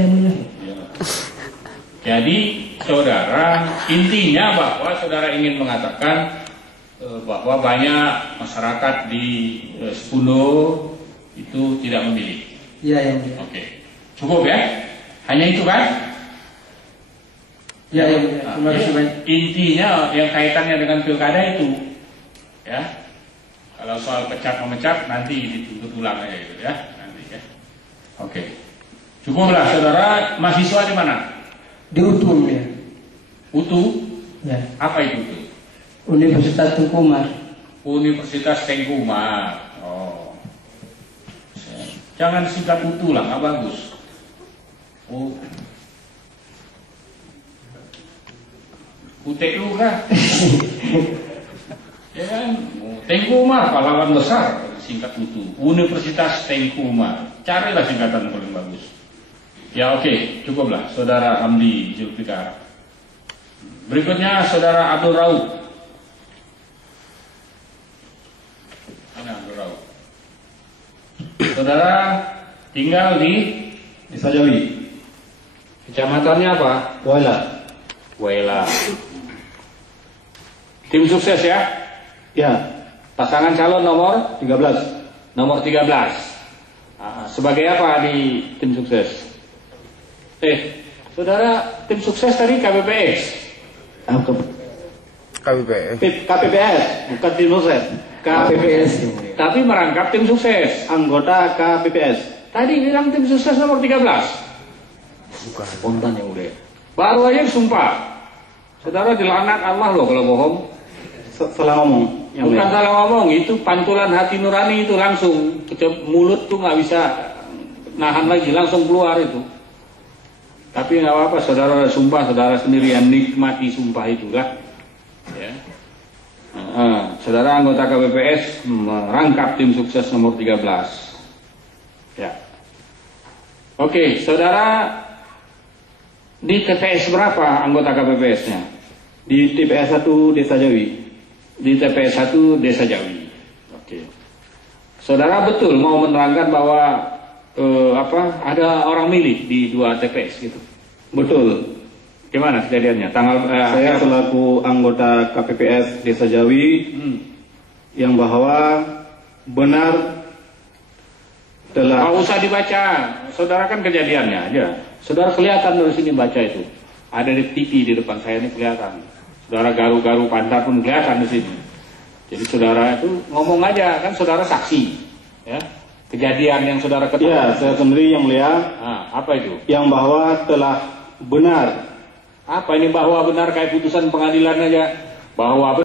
yang mulia. Ya. Jadi saudara, intinya bahwa saudara ingin mengatakan bahwa banyak masyarakat di Sepundo itu tidak memilih. Iya yang mulia. Oke, cukup ya? Hanya itu kan? Iya yang mulia. Terima kasih banyak. Intinya yang kaitannya dengan pilkada itu, ya. Kalau soal pecat-memecat nanti dituntut ulang aja itu ya, nanti ya. Oke, cukuplah saudara. Mahasiswa di mana? Di UTU ya. UTU? Ya. Apa itu UTU? Universitas Tengku Umar. Universitas Tengku Umar. Oh, jangan singkat UTU lah, nggak bagus. Oh, UTU kah? Ya kan, Tengku Umar pahlawan besar, singkat UTU. Universitas Tengku Umar. Carilah singkatan paling bagus. Ya oke, cukuplah saudara Hamdi Zulfikar. Berikutnya saudara Abdul Rauf. Mana Abdul Rauf? Saudara tinggal di Desa Jawi. kecamatannya apa? Wala. Wela. Tim sukses ya? Ya, Pasangan calon nomor 13. nomor 13. Sebagai apa di tim sukses? Saudara, tim sukses tadi KPPS. KPPS, bukan tim sukses. KPPS. Tapi merangkap tim sukses. Anggota KPPS. Tadi bilang tim sukses nomor 13. Bukan spontan yang udah. Baru aja sumpah. Saudara dilaknat Allah loh kalau bohong. Salah ngomong. Yang Bukan lain. salah ngomong, itu pantulan hati nurani itu langsung. Mulut tuh nggak bisa nahan lagi, langsung keluar itu. Tapi nggak apa-apa, saudara sumpah, saudara sendiri yang nikmati sumpah itulah. Ya. Saudara anggota KPPS merangkap tim sukses nomor 13. Ya. Oke, saudara di TPS berapa anggota KPPS-nya? Di TPS 1 Desa Jawi. Di TPS 1 Desa Jawi. Oke. Saudara betul mau menerangkan bahwa ada orang milih di 2 TPS gitu. Betul. Gimana kejadiannya? Saya selaku anggota KPPS Desa Jawi yang bahwa benar telah. Nggak usah dibaca. Saudara kan kejadiannya aja. Saudara kelihatan dari sini baca itu. Ada di TV di depan saya ini kelihatan. Saudara garu-garu pantat pun kelihatan di sini. Jadi saudara itu ngomong aja, kan saudara saksi, ya. Kejadian yang saudara ketahui. Ya, saya sendiri yang mulia. Apa itu? Yang bahwa telah benar. Apa ini bahwa benar kayak putusan pengadilan aja? Bahwa